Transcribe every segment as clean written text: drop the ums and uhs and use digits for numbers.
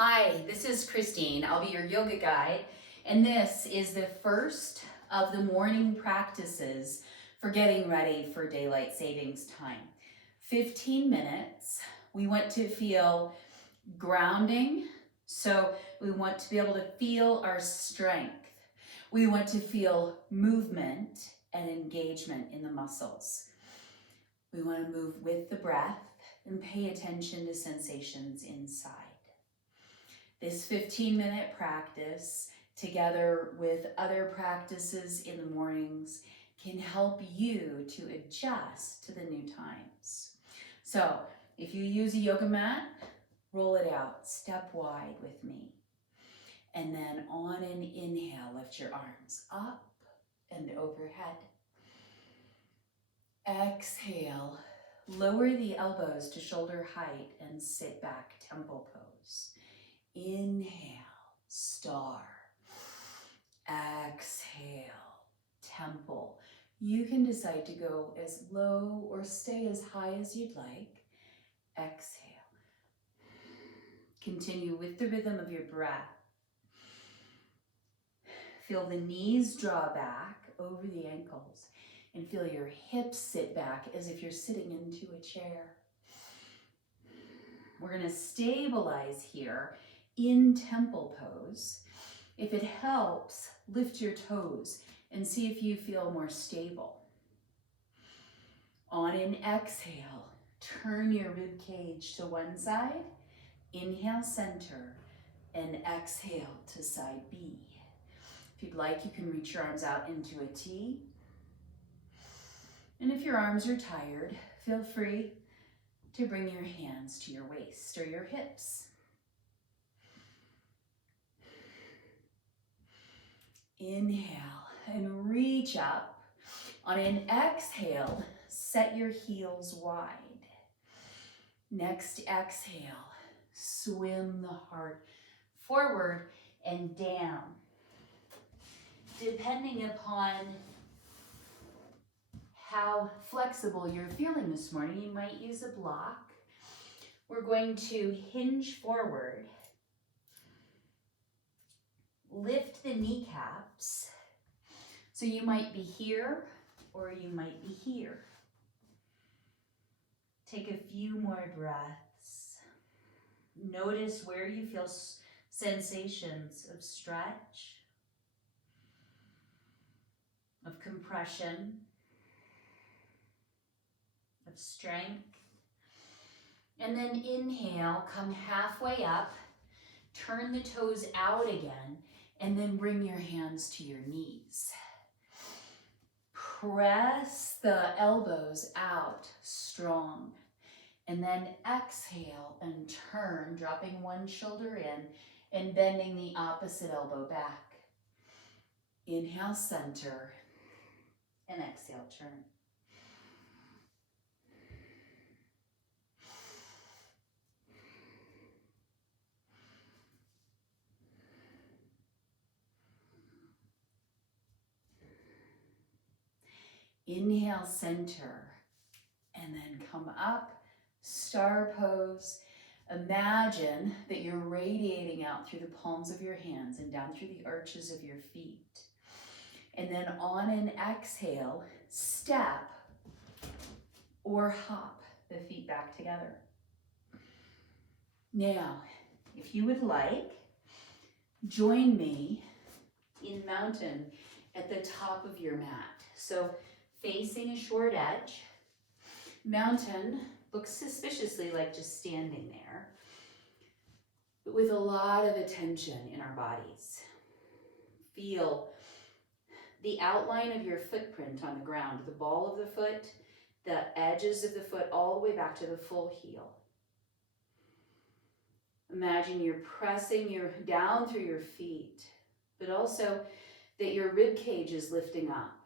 Hi, this is Christine. I'll be your yoga guide, and this is the first of the morning practices for getting ready for daylight savings time. 15 minutes. We want to feel grounding, so we want to be able to feel our strength. We want to feel movement and engagement in the muscles. We want to move with the breath and pay attention to sensations inside. This 15-minute practice, together with other practices in the mornings, can help you to adjust to the new times. So if you use a yoga mat, roll it out, step wide with me. And then on an inhale, lift your arms up and overhead. Exhale, lower the elbows to shoulder height and sit back, temple pose. Inhale, star. Exhale, temple. You can decide to go as low or stay as high as you'd like. Exhale. Continue with the rhythm of your breath. Feel the knees draw back over the ankles and feel your hips sit back as if you're sitting into a chair. We're going to stabilize here in temple pose. If it helps, lift your toes and see if you feel more stable. On an exhale, turn your rib cage to one side, inhale center, and exhale to side B. If you'd like, you can reach your arms out into a T. And if your arms are tired, feel free to bring your hands to your waist or your hips. Inhale and reach up. On an exhale, set your heels wide. Next exhale, swim the heart forward and down. Depending upon how flexible you're feeling this morning, you might use a block. We're going to hinge forward. Lift the kneecaps. So you might be here or you might be here. Take a few more breaths. Notice where you feel sensations of stretch, of compression, of strength. And then inhale, come halfway up, turn the toes out again, and then bring your hands to your knees. Press the elbows out strong. And then exhale and turn, dropping one shoulder in and bending the opposite elbow back. Inhale, center, and exhale, turn. Inhale, center, and then come up, star pose. Imagine that you're radiating out through the palms of your hands and down through the arches of your feet. And then on an exhale, step or hop the feet back together. Now, if you would like, join me in mountain at the top of your mat. So facing a short edge. Mountain looks suspiciously like just standing there, but with a lot of attention in our bodies. Feel the outline of your footprint on the ground, the ball of the foot, the edges of the foot, all the way back to the full heel. Imagine you're pressing down through your feet, but also that your rib cage is lifting up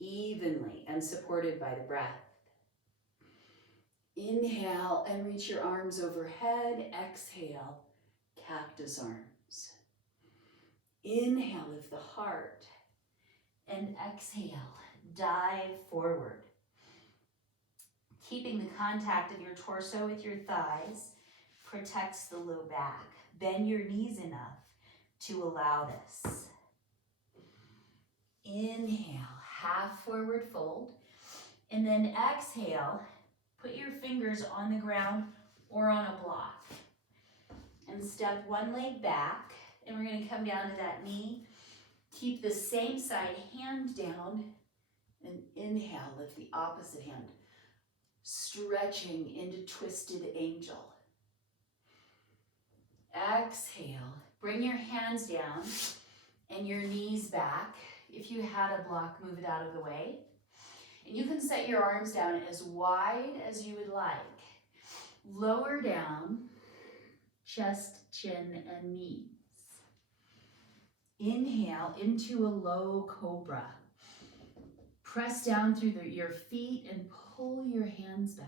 evenly and supported by the breath. Inhale and reach your arms overhead. Exhale, cactus arms. Inhale, lift the heart. And exhale, dive forward. Keeping the contact of your torso with your thighs. protects the low back. Bend your knees enough to allow this. Inhale, half forward fold. And then exhale, put your fingers on the ground or on a block. And step one leg back. And we're going to come down to that knee. Keep the same side hand down. And inhale, lift the opposite hand. Stretching into twisted angel. Exhale, bring your hands down and your knees back. If you had a block, move it out of the way. And you can set your arms down as wide as you would like. Lower down, chest, chin, and knees. Inhale into a low cobra. Press down through your feet and pull your hands back.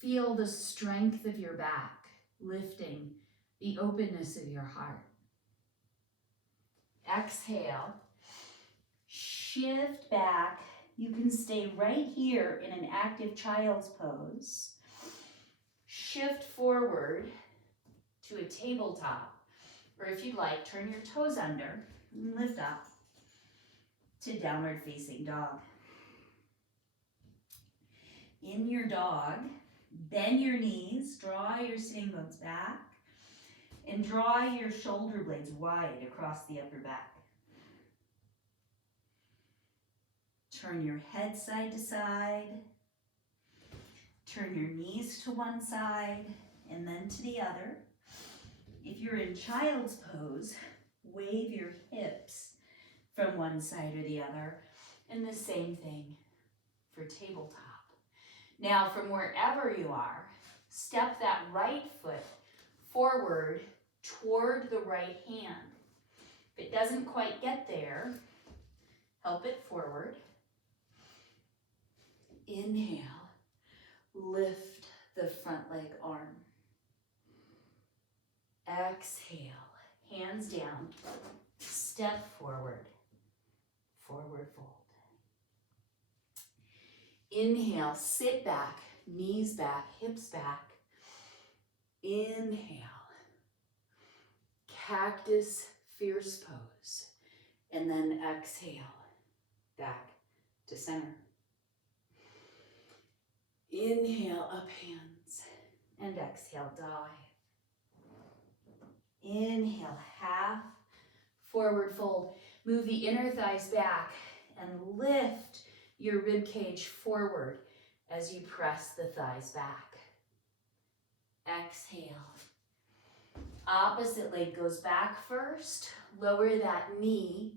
Feel the strength of your back, lifting the openness of your heart. Exhale, shift back. You can stay right here in an active child's pose. Shift forward to a tabletop, or if you'd like, turn your toes under and lift up to downward facing dog. In your dog, bend your knees, draw your sitting bones back, and draw your shoulder blades wide across the upper back. Turn your head side to side. Turn your knees to one side and then to the other. If you're in child's pose, wave your hips from one side or the other, and the same thing for tabletop. Now, from wherever you are, step that right foot forward toward the right hand. If it doesn't quite get there, help it forward. Inhale, lift the front leg arm. Exhale, hands down, step forward, forward fold. Inhale, sit back, knees back, hips back. Inhale, cactus fierce pose. And then exhale, back to center. Inhale, up hands, and exhale, dive. Inhale, half forward fold. Move the inner thighs back and lift your rib cage forward as you press the thighs back. Exhale. Opposite leg goes back first. Lower that knee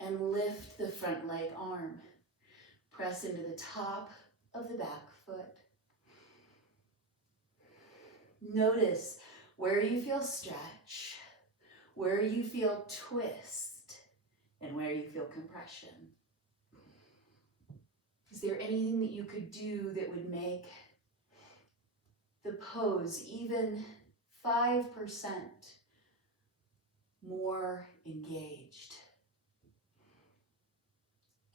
and lift the front leg arm. Press into the top of the back foot. Notice where you feel stretch, where you feel twist, and where you feel compression. Is there anything that you could do that would make the pose even 5% more engaged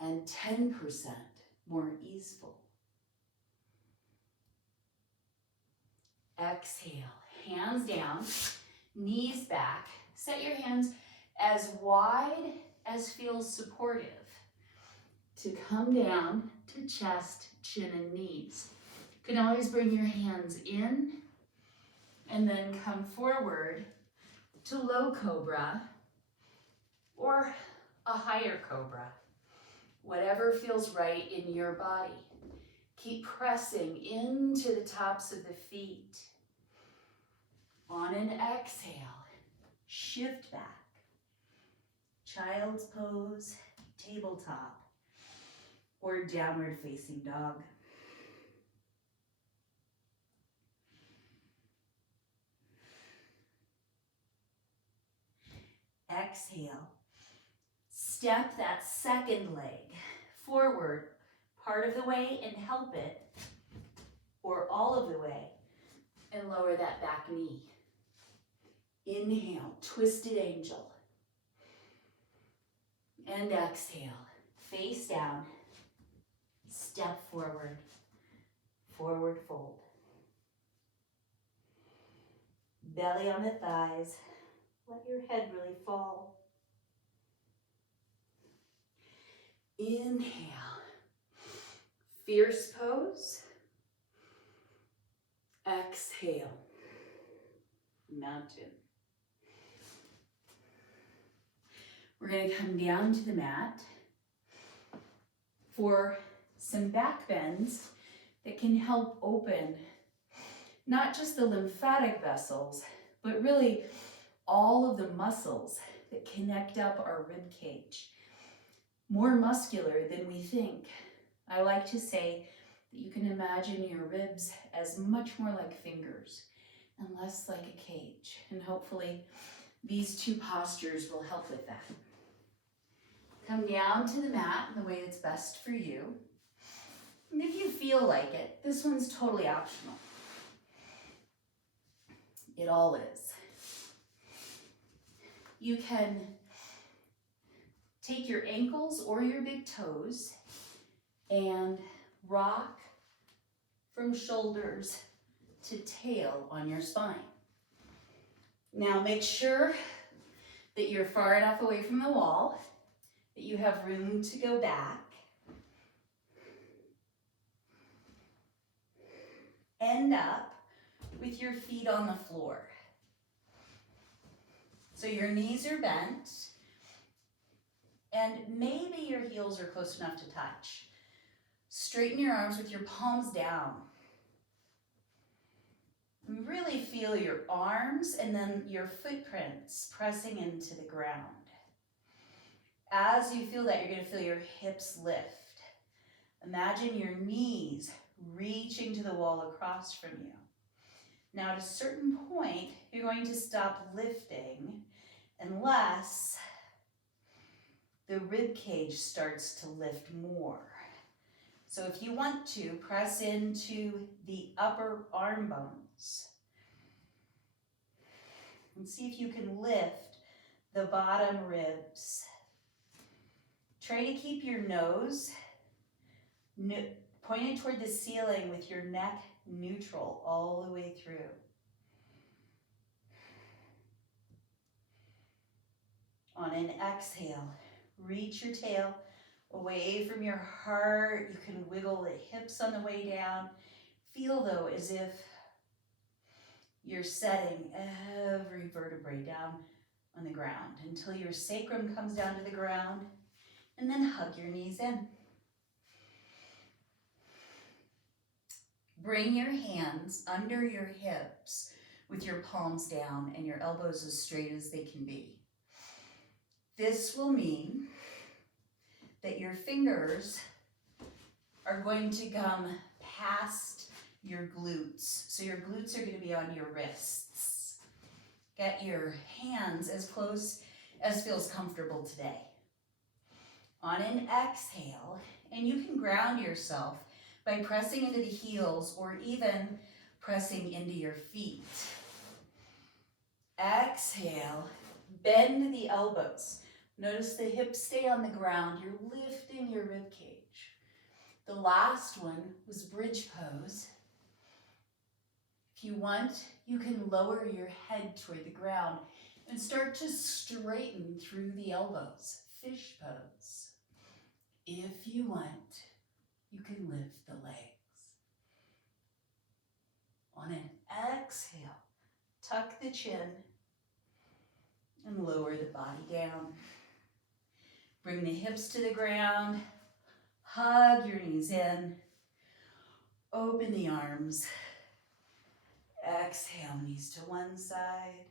and 10% more easeful? Exhale, hands down, knees back. Set your hands as wide as feels supportive to come down to chest, chin, and knees. You can always bring your hands in and then come forward to low cobra or a higher cobra, whatever feels right in your body. Keep pressing into the tops of the feet. On an exhale, shift back. Child's pose, tabletop, or downward facing dog. Exhale. Step that second leg forward part of the way and help it, or all of the way, and lower that back knee. Inhale, twisted angel. And exhale, face down, step forward, forward fold. Belly on the thighs. Let your head really fall. Inhale. Fierce pose. Exhale. Mountain. We're going to come down to the mat for some back bends that can help open not just the lymphatic vessels, but really all of the muscles that connect up our rib cage. More muscular than we think. I like to say that you can imagine your ribs as much more like fingers and less like a cage. And hopefully these two postures will help with that. Come down to the mat in the way that's best for you. And if you feel like it, this one's totally optional. It all is. You can take your ankles or your big toes and rock from shoulders to tail on your spine. Now make sure that you're far enough away from the wall that you have room to go back. End up with your feet on the floor. So your knees are bent and maybe your heels are close enough to touch. Straighten your arms with your palms down. And really feel your arms and then your footprints pressing into the ground. As you feel that, you're going to feel your hips lift. Imagine your knees reaching to the wall across from you. Now at a certain point, you're going to stop lifting unless the rib cage starts to lift more. So if you want to, press into the upper arm bones. And see if you can lift the bottom ribs. Try to keep your nose pointed toward the ceiling with your neck neutral all the way through. On an exhale, reach your tail away from your heart. You can wiggle the hips on the way down. Feel though as if you're setting every vertebrae down on the ground until your sacrum comes down to the ground, and then hug your knees in. Bring your hands under your hips with your palms down and your elbows as straight as they can be. This will mean that your fingers are going to come past your glutes. So your glutes are going to be on your wrists. Get your hands as close as feels comfortable today. On an exhale, and you can ground yourself by pressing into the heels or even pressing into your feet. Exhale, bend the elbows. Notice the hips stay on the ground. You're lifting your rib cage. The last one was bridge pose. If you want, you can lower your head toward the ground and start to straighten through the elbows. Fish pose. If you want, you can lift the legs. On an exhale, tuck the chin and lower the body down. Bring the hips to the ground, hug your knees in, open the arms. Exhale, knees to one side.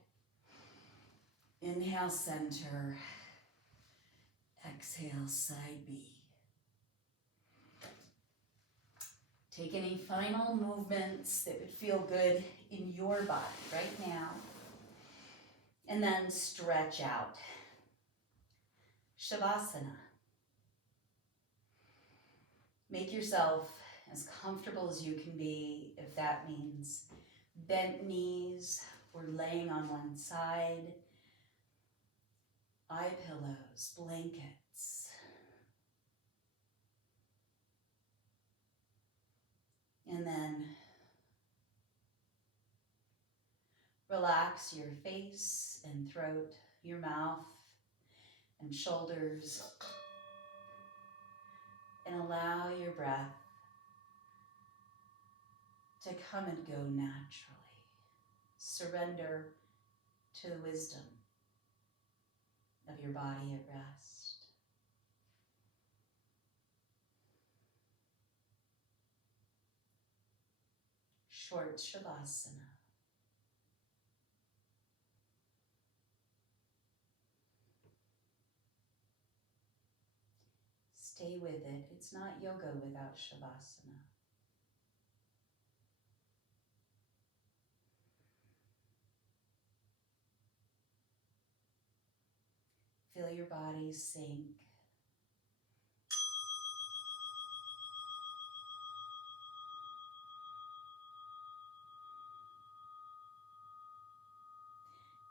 Inhale, center. Exhale, side B. Take any final movements that would feel good in your body right now. And then stretch out. Savasana. Make yourself as comfortable as you can be, if that means bent knees or laying on one side. Eye pillows, blankets. And then Relax your face and throat, your mouth and shoulders, and allow your breath to come and go naturally. Surrender to the wisdom of your body at rest. Short Savasana. Stay with it. It's not yoga without Savasana. Feel your body sink.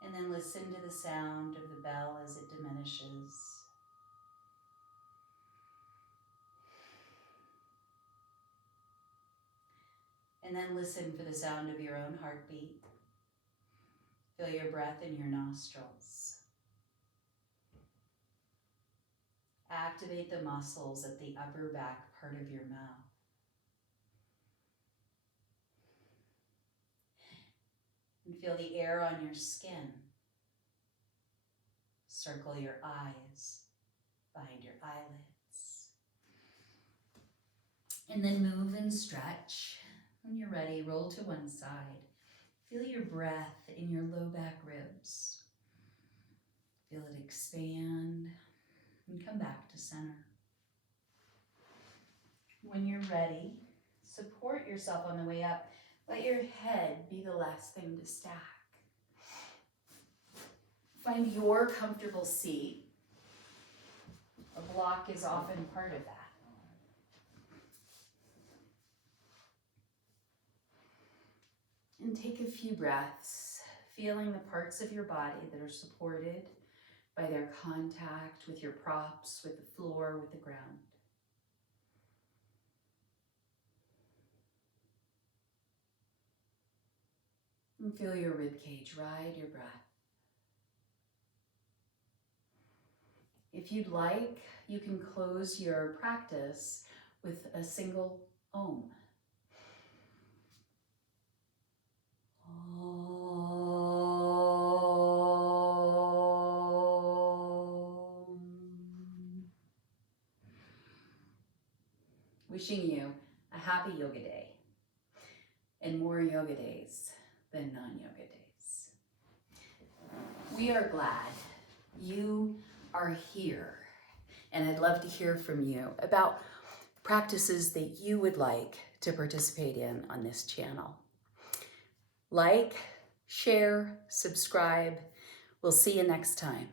And then listen to the sound of the bell as it diminishes. And then listen for the sound of your own heartbeat. Feel your breath in your nostrils. Activate the muscles at the upper back part of your mouth. And feel the air on your skin. Circle your eyes, behind your eyelids. And then move and stretch. When you're ready, roll to one side. Feel your breath in your low back ribs. Feel it expand and come back to center. When you're ready, support yourself on the way up. Let your head be the last thing to stack. Find your comfortable seat. A block is often part of that. And take a few breaths, feeling the parts of your body that are supported by their contact with your props, with the floor, with the ground. And feel your ribcage ride your breath. If you'd like, you can close your practice with a single Om. Wishing you a happy yoga day and more yoga days than non-yoga days. We are glad you are here, and I'd love to hear from you about practices that you would like to participate in on this channel. Like, share, subscribe. We'll see you next time.